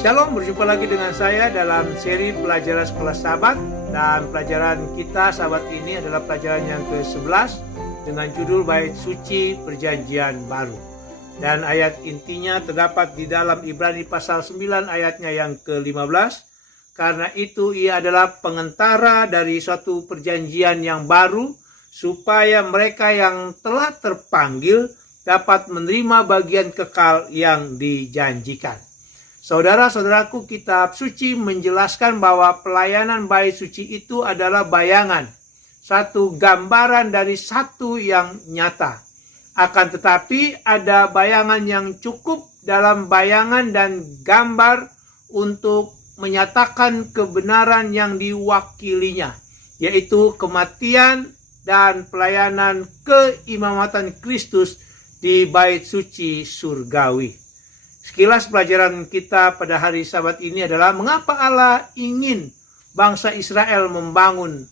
Shalom, berjumpa lagi dengan saya dalam seri pelajaran sekolah Sabat. Dan pelajaran kita Sabat ini adalah pelajaran yang ke-11 dengan judul Bait Suci Perjanjian Baru. Dan ayat intinya terdapat di dalam Ibrani pasal 9 ayatnya yang ke-15. Karena itu ia adalah pengentara dari suatu perjanjian yang baru, supaya mereka yang telah terpanggil dapat menerima bagian kekal yang dijanjikan. Saudara-saudaraku, kitab suci menjelaskan bahwa pelayanan bait suci itu adalah bayangan, satu gambaran dari satu yang nyata. Akan tetapi ada bayangan yang cukup dalam bayangan dan gambar untuk menyatakan kebenaran yang diwakilinya, yaitu kematian dan pelayanan keimamatan Kristus di bait suci surgawi. Sekilas pelajaran kita pada hari Sabat ini adalah mengapa Allah ingin bangsa Israel membangun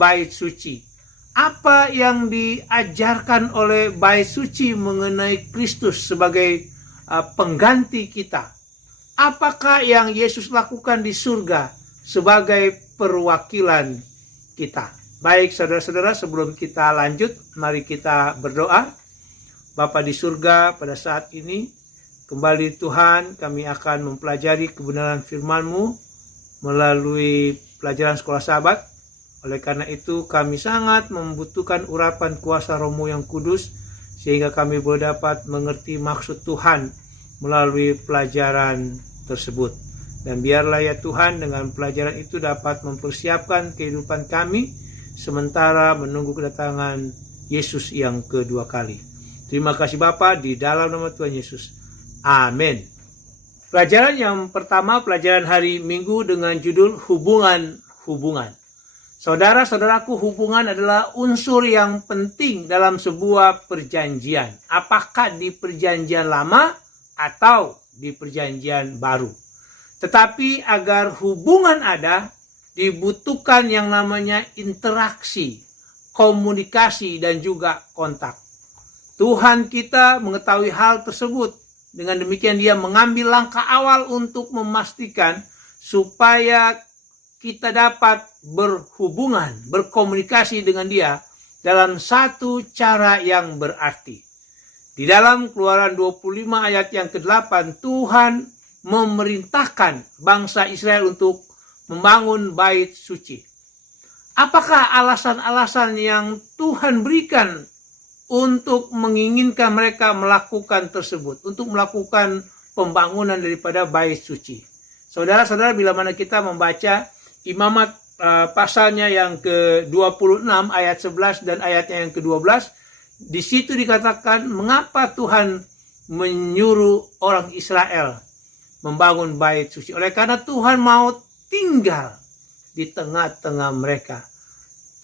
bait suci. Apa yang diajarkan oleh bait suci mengenai Kristus sebagai pengganti kita? Apakah yang Yesus lakukan di surga sebagai perwakilan kita? Baik saudara-saudara, sebelum kita lanjut, mari kita berdoa. Bapa di surga, pada saat ini kembali Tuhan, kami akan mempelajari kebenaran firman-Mu melalui pelajaran sekolah Sabat. Oleh karena itu kami sangat membutuhkan urapan kuasa Roh-Mu yang kudus, sehingga kami boleh dapat mengerti maksud Tuhan melalui pelajaran tersebut. Dan biarlah ya Tuhan, dengan pelajaran itu dapat mempersiapkan kehidupan kami sementara menunggu kedatangan Yesus yang kedua kali. Terima kasih Bapa, di dalam nama Tuhan Yesus. Amin. Pelajaran yang pertama, pelajaran hari Minggu dengan judul hubungan. Saudara-saudaraku, hubungan adalah unsur yang penting dalam sebuah perjanjian. Apakah di perjanjian lama atau di perjanjian baru. Tetapi agar hubungan ada, dibutuhkan yang namanya interaksi, komunikasi, dan juga kontak. Tuhan kita mengetahui hal tersebut. Dengan demikian dia mengambil langkah awal untuk memastikan supaya kita dapat berhubungan, berkomunikasi dengan dia dalam satu cara yang berarti. Di dalam Keluaran 25 ayat yang ke-8, Tuhan memerintahkan bangsa Israel untuk membangun bait suci. Apakah alasan-alasan yang Tuhan berikan untuk menginginkan mereka melakukan tersebut, untuk melakukan pembangunan daripada bait suci? Saudara-saudara, bila mana kita membaca Imamat pasalnya yang ke-26 ayat 11 dan ayatnya yang ke-12, di situ dikatakan mengapa Tuhan menyuruh orang Israel membangun bait suci. Oleh karena Tuhan mau tinggal di tengah-tengah mereka.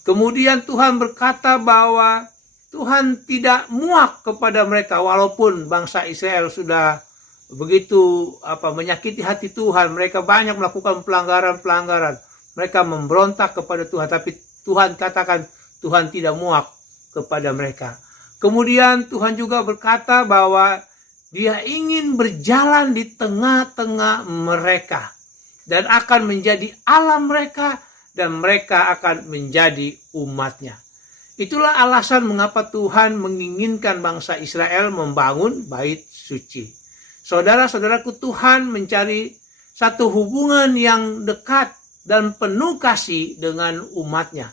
Kemudian Tuhan berkata bahwa Tuhan tidak muak kepada mereka, walaupun bangsa Israel sudah begitu menyakiti hati Tuhan. Mereka banyak melakukan pelanggaran-pelanggaran. Mereka memberontak kepada Tuhan, tapi Tuhan katakan Tuhan tidak muak kepada mereka. Kemudian Tuhan juga berkata bahwa dia ingin berjalan di tengah-tengah mereka dan akan menjadi Allah mereka, dan mereka akan menjadi umatnya. Itulah alasan mengapa Tuhan menginginkan bangsa Israel membangun bait suci. Saudara-saudaraku, Tuhan mencari satu hubungan yang dekat dan penuh kasih dengan umatnya.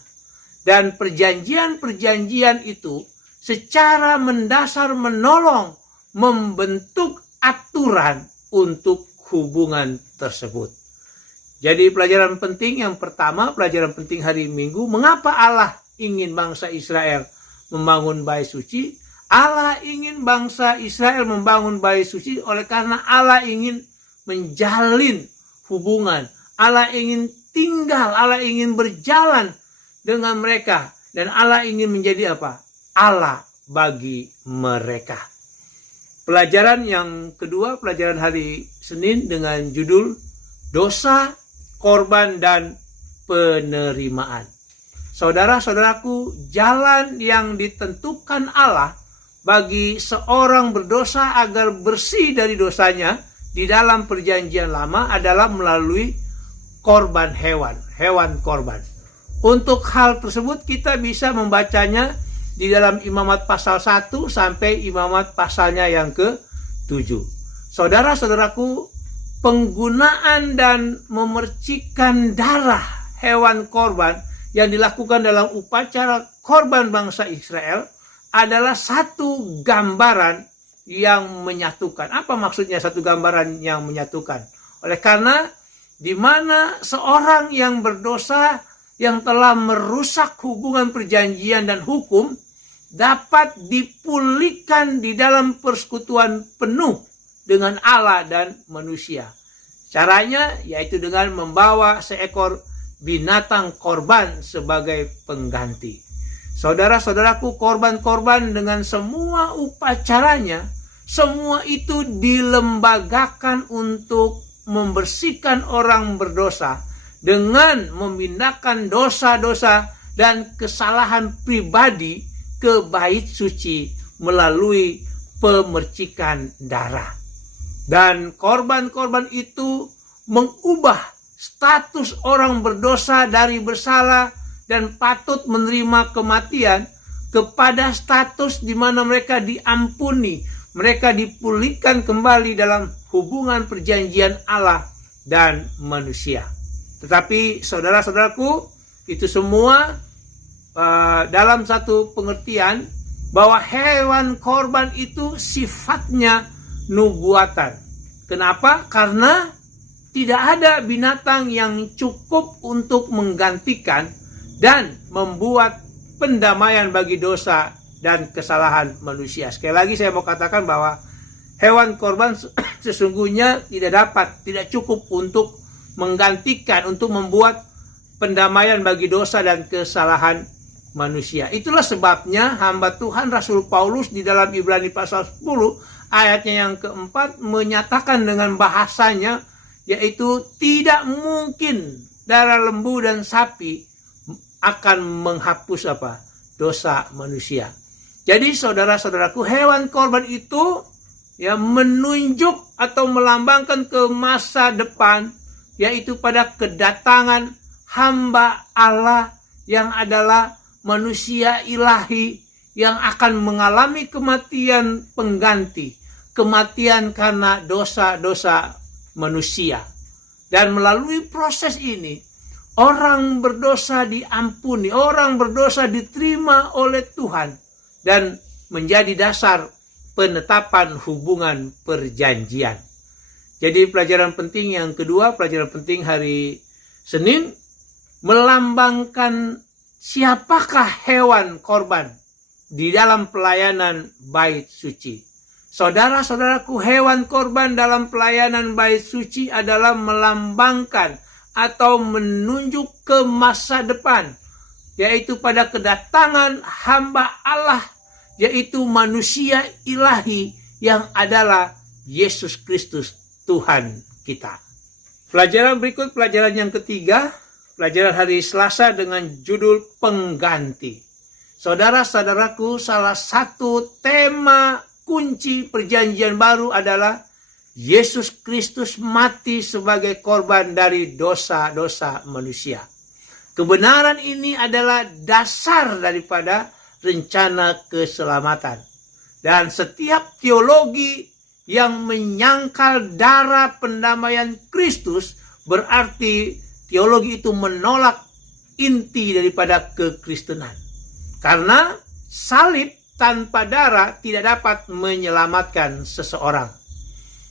Dan perjanjian-perjanjian itu secara mendasar menolong membentuk aturan untuk hubungan tersebut. Jadi pelajaran penting yang pertama, pelajaran penting hari Minggu, mengapa Allah ingin bangsa Israel membangun bait suci? Allah ingin bangsa Israel membangun bait suci oleh karena Allah ingin menjalin hubungan. Allah ingin tinggal, Allah ingin berjalan dengan mereka. Dan Allah ingin menjadi apa? Allah bagi mereka. Pelajaran yang kedua, pelajaran hari Senin dengan judul dosa, korban, dan penerimaan. Saudara-saudaraku, jalan yang ditentukan Allah bagi seorang berdosa agar bersih dari dosanya di dalam perjanjian lama adalah melalui korban hewan korban. Untuk hal tersebut kita bisa membacanya di dalam Imamat pasal 1 sampai Imamat pasalnya yang ke-7. Saudara-saudaraku, penggunaan dan memercikan darah hewan korban yang dilakukan dalam upacara korban bangsa Israel adalah satu gambaran yang menyatukan. Apa maksudnya satu gambaran yang menyatukan? Oleh karena di mana seorang yang berdosa yang telah merusak hubungan perjanjian dan hukum dapat dipulihkan di dalam persekutuan penuh dengan Allah dan manusia. Caranya yaitu dengan membawa seekor binatang korban sebagai pengganti. Saudara-saudaraku, korban-korban dengan semua upacaranya, semua itu dilembagakan untuk membersihkan orang berdosa dengan memindahkan dosa-dosa dan kesalahan pribadi ke bait suci melalui pemercikan darah. Dan korban-korban itu mengubah status orang berdosa dari bersalah dan patut menerima kematian kepada status di mana mereka diampuni, mereka dipulihkan kembali dalam hubungan perjanjian Allah dan manusia. Tetapi saudara-saudaraku, itu semua dalam satu pengertian bahwa hewan korban itu sifatnya nubuatan. Kenapa? Karena tidak ada binatang yang cukup untuk menggantikan dan membuat pendamaian bagi dosa dan kesalahan manusia. Sekali lagi saya mau katakan bahwa hewan korban sesungguhnya tidak cukup untuk menggantikan, untuk membuat pendamaian bagi dosa dan kesalahan manusia. Itulah sebabnya hamba Tuhan Rasul Paulus di dalam Ibrani pasal 10 ayatnya yang keempat menyatakan dengan bahasanya, yaitu tidak mungkin darah lembu dan sapi akan menghapus dosa manusia. Jadi saudara-saudaraku, hewan korban itu menunjuk atau melambangkan ke masa depan, yaitu pada kedatangan hamba Allah yang adalah manusia ilahi yang akan mengalami kematian pengganti, kematian karena dosa-dosa manusia. Dan melalui proses ini, orang berdosa diampuni, orang berdosa diterima oleh Tuhan dan menjadi dasar penetapan hubungan perjanjian. Jadi pelajaran penting yang kedua, pelajaran penting hari Senin, melambangkan siapakah hewan korban di dalam pelayanan bait suci. Saudara-saudaraku, hewan korban dalam pelayanan bait suci adalah melambangkan atau menunjuk ke masa depan, yaitu pada kedatangan hamba Allah, yaitu manusia ilahi yang adalah Yesus Kristus Tuhan kita. Pelajaran berikut, pelajaran yang ketiga, pelajaran hari Selasa dengan judul pengganti. Saudara-saudaraku, salah satu tema kunci perjanjian baru adalah Yesus Kristus mati sebagai korban dari dosa-dosa manusia. Kebenaran ini adalah dasar daripada rencana keselamatan. Dan setiap teologi yang menyangkal darah pendamaian Kristus, berarti teologi itu menolak inti daripada kekristenan. Karena salib tanpa darah tidak dapat menyelamatkan seseorang.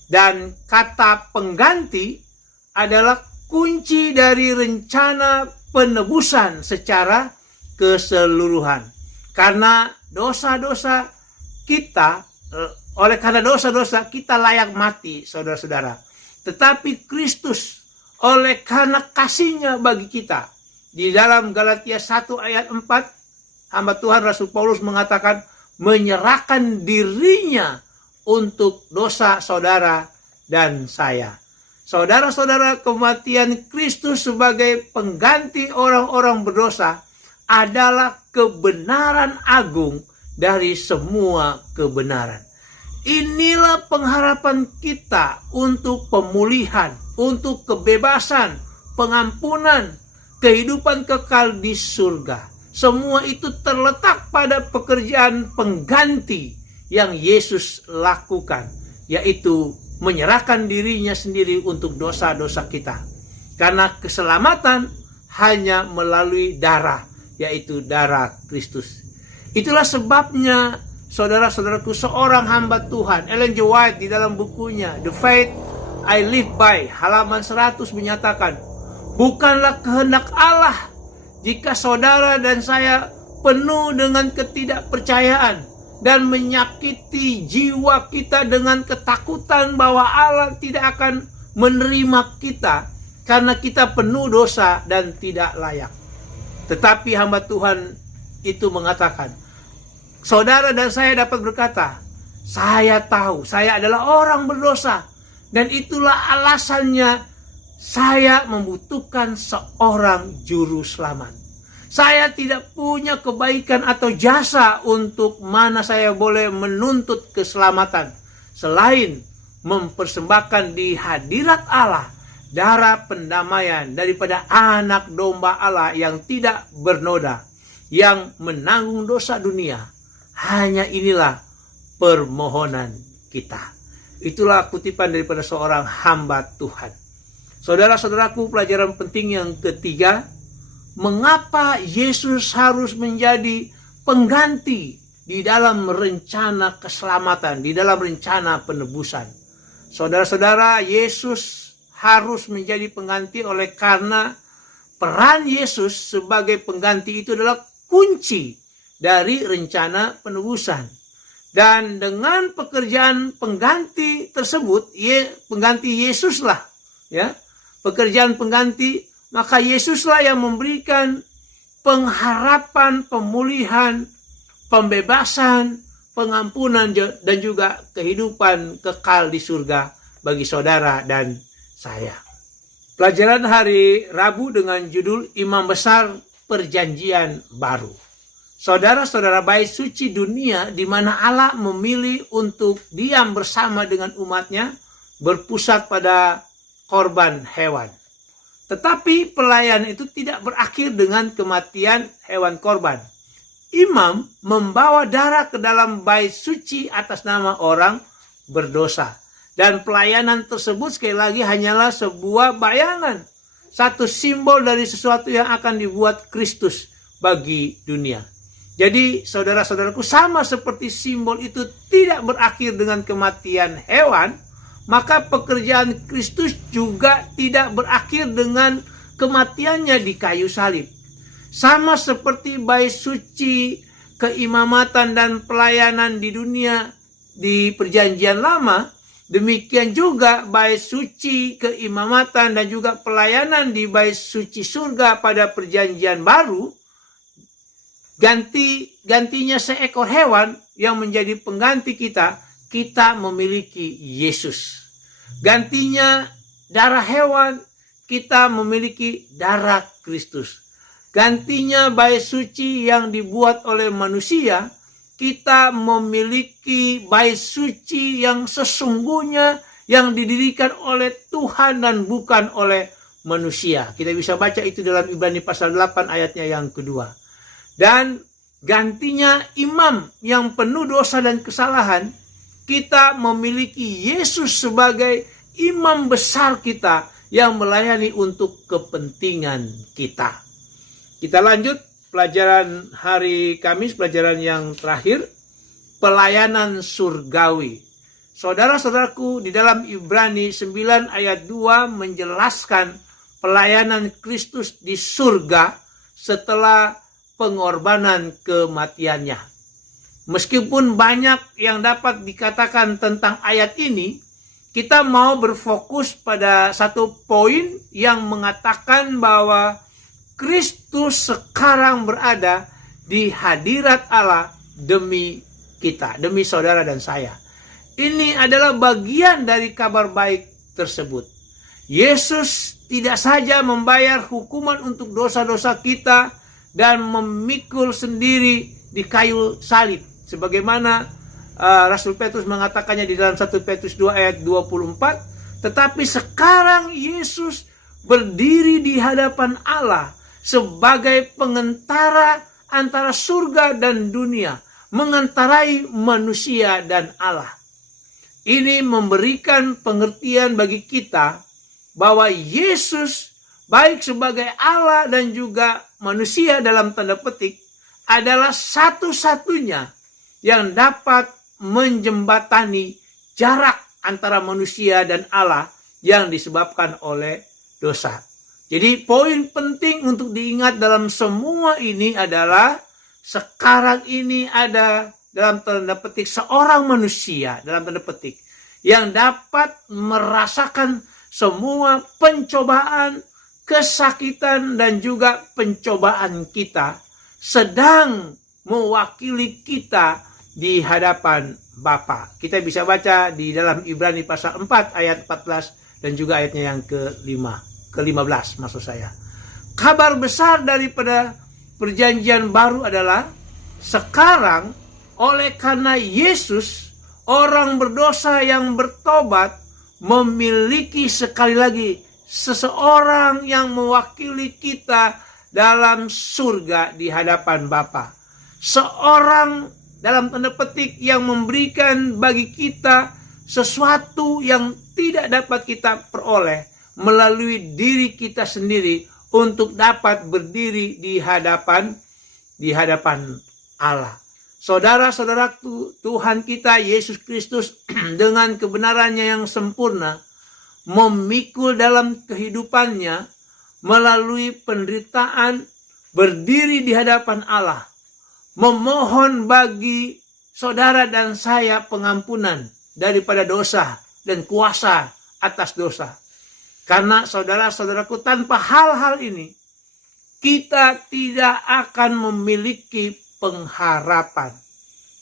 Dan kata pengganti adalah kunci dari rencana penebusan secara keseluruhan. Karena dosa-dosa kita, oleh karena dosa-dosa kita layak mati, saudara-saudara. Tetapi Kristus oleh karena kasih-Nya bagi kita, di dalam Galatia 1 ayat 4, hamba Tuhan Rasul Paulus mengatakan menyerahkan dirinya untuk dosa saudara dan saya. Saudara-saudara, kematian Kristus sebagai pengganti orang-orang berdosa adalah kebenaran agung dari semua kebenaran. Inilah pengharapan kita untuk pemulihan, untuk kebebasan, pengampunan, kehidupan kekal di surga. Semua itu terletak pada pekerjaan pengganti yang Yesus lakukan, yaitu menyerahkan dirinya sendiri untuk dosa-dosa kita. Karena keselamatan hanya melalui darah, yaitu darah Kristus. Itulah sebabnya, saudara-saudaraku, seorang hamba Tuhan, Ellen G. White, di dalam bukunya The Faith I Live By, halaman 100 menyatakan, bukanlah kehendak Allah jika saudara dan saya penuh dengan ketidakpercayaan dan menyakiti jiwa kita dengan ketakutan bahwa Allah tidak akan menerima kita karena kita penuh dosa dan tidak layak. Tetapi hamba Tuhan itu mengatakan, saudara dan saya dapat berkata, saya tahu saya adalah orang berdosa, dan itulah alasannya saya membutuhkan seorang juru selamat. Saya tidak punya kebaikan atau jasa untuk mana saya boleh menuntut keselamatan selain mempersembahkan di hadirat Allah darah pendamaian daripada anak domba Allah yang tidak bernoda, yang menanggung dosa dunia. Hanya inilah permohonan kita. Itulah kutipan daripada seorang hamba Tuhan. Saudara-saudaraku, pelajaran penting yang ketiga, mengapa Yesus harus menjadi pengganti di dalam rencana keselamatan, di dalam rencana penebusan. Saudara-saudara, Yesus harus menjadi pengganti oleh karena peran Yesus sebagai pengganti itu adalah kunci dari rencana penebusan. Dan dengan pekerjaan pengganti tersebut, pengganti Yesuslah, ya, pekerjaan pengganti, maka Yesuslah yang memberikan pengharapan, pemulihan, pembebasan, pengampunan, dan juga kehidupan kekal di surga bagi saudara dan saya. Pelajaran hari Rabu dengan judul Imam Besar Perjanjian Baru. Saudara-saudara, bait suci dunia di mana Allah memilih untuk diam bersama dengan umatnya berpusat pada korban hewan. Tetapi pelayanan itu tidak berakhir dengan kematian hewan korban. Imam membawa darah ke dalam bait suci atas nama orang berdosa. Dan pelayanan tersebut sekali lagi hanyalah sebuah bayangan. Satu simbol dari sesuatu yang akan dibuat Kristus bagi dunia. Jadi saudara-saudaraku, sama seperti simbol itu tidak berakhir dengan kematian hewan, maka pekerjaan Kristus juga tidak berakhir dengan kematiannya di kayu salib. Sama seperti bait suci, keimamatan dan pelayanan di dunia di perjanjian lama, demikian juga bait suci, keimamatan dan juga pelayanan di bait suci surga pada perjanjian baru, gantinya seekor hewan yang menjadi pengganti kita, kita memiliki Yesus. Gantinya darah hewan, kita memiliki darah Kristus. Gantinya bait suci yang dibuat oleh manusia, kita memiliki bait suci yang sesungguhnya yang didirikan oleh Tuhan dan bukan oleh manusia. Kita bisa baca itu dalam Ibrani pasal 8 ayatnya yang kedua. Dan gantinya imam yang penuh dosa dan kesalahan, kita memiliki Yesus sebagai imam besar kita yang melayani untuk kepentingan kita. Kita lanjut pelajaran hari Kamis, pelajaran yang terakhir, pelayanan surgawi. Saudara-saudaraku, di dalam Ibrani 9 ayat 2 menjelaskan pelayanan Kristus di surga setelah pengorbanan kematiannya. Meskipun banyak yang dapat dikatakan tentang ayat ini, kita mau berfokus pada satu poin yang mengatakan bahwa Kristus sekarang berada di hadirat Allah demi kita, demi saudara dan saya. Ini adalah bagian dari kabar baik tersebut. Yesus tidak saja membayar hukuman untuk dosa-dosa kita dan memikul sendiri di kayu salib, sebagaimana Rasul Petrus mengatakannya di dalam 1 Petrus 2 ayat 24, tetapi sekarang Yesus berdiri di hadapan Allah sebagai pengantara antara surga dan dunia, mengantarai manusia dan Allah. Ini memberikan pengertian bagi kita bahwa Yesus baik sebagai Allah dan juga manusia dalam tanda petik adalah satu-satunya yang dapat menjembatani jarak antara manusia dan Allah yang disebabkan oleh dosa. Jadi poin penting untuk diingat dalam semua ini adalah sekarang ini ada dalam tanda petik seorang manusia dalam tanda petik yang dapat merasakan semua pencobaan, kesakitan dan juga pencobaan kita sedang mewakili kita di hadapan Bapa. Kita bisa baca di dalam Ibrani pasal 4 ayat 14 dan juga ayatnya yang ke-15 maksud saya. Kabar besar daripada perjanjian baru adalah sekarang oleh karena Yesus, orang berdosa yang bertobat memiliki sekali lagi seseorang yang mewakili kita dalam surga di hadapan Bapa. Seorang dalam tanda petik yang memberikan bagi kita sesuatu yang tidak dapat kita peroleh melalui diri kita sendiri untuk dapat berdiri di hadapan Allah. Saudara-saudaraku, Tuhan kita Yesus Kristus dengan kebenarannya yang sempurna memikul dalam kehidupannya melalui penderitaan berdiri di hadapan Allah, memohon bagi saudara dan saya pengampunan daripada dosa dan kuasa atas dosa. Karena saudara-saudaraku, tanpa hal-hal ini kita tidak akan memiliki pengharapan.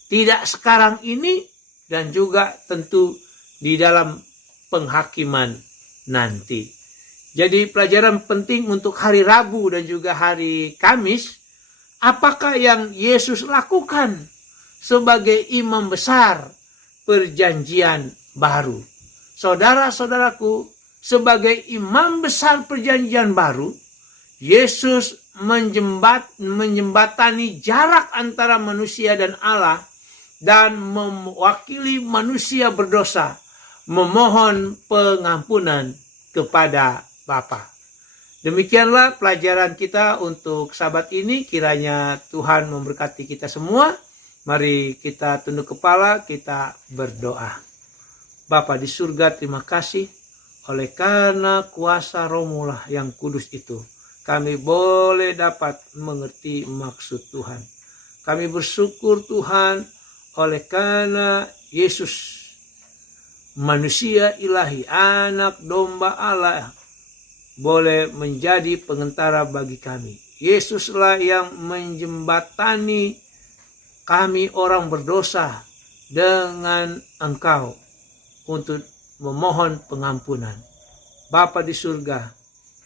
Tidak sekarang ini dan juga tentu di dalam penghakiman nanti. Jadi pelajaran penting untuk hari Rabu dan juga hari Kamis, apakah yang Yesus lakukan sebagai imam besar perjanjian baru? Saudara-saudaraku, sebagai imam besar perjanjian baru, Yesus menjembatani jarak antara manusia dan Allah dan mewakili manusia berdosa memohon pengampunan kepada Bapa. Demikianlah pelajaran kita untuk sahabat ini. Kiranya Tuhan memberkati kita semua. Mari kita tunduk kepala, kita berdoa. Bapa di surga, terima kasih oleh karena kuasa Roh-Mu yang kudus itu, kami boleh dapat mengerti maksud Tuhan. Kami bersyukur Tuhan oleh karena Yesus, manusia ilahi, anak domba Allah, boleh menjadi pengantara bagi kami. Yesuslah yang menjembatani kami orang berdosa dengan Engkau untuk memohon pengampunan. Bapa di surga,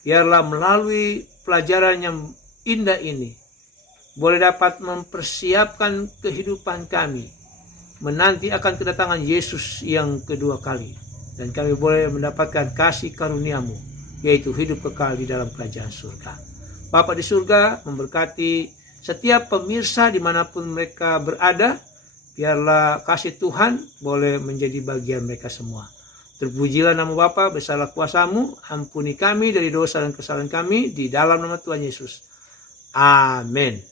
biarlah melalui pelajaran yang indah ini boleh dapat mempersiapkan kehidupan kami menanti akan kedatangan Yesus yang kedua kali. Dan kami boleh mendapatkan kasih karunia-Mu, yaitu hidup kekal di dalam kerajaan surga. Bapa di surga memberkati setiap pemirsa dimanapun mereka berada. Biarlah kasih Tuhan boleh menjadi bagian mereka semua. Terpujilah nama Bapa, besarlah kuasa-Mu, ampuni kami dari dosa dan kesalahan kami di dalam nama Tuhan Yesus. Amin.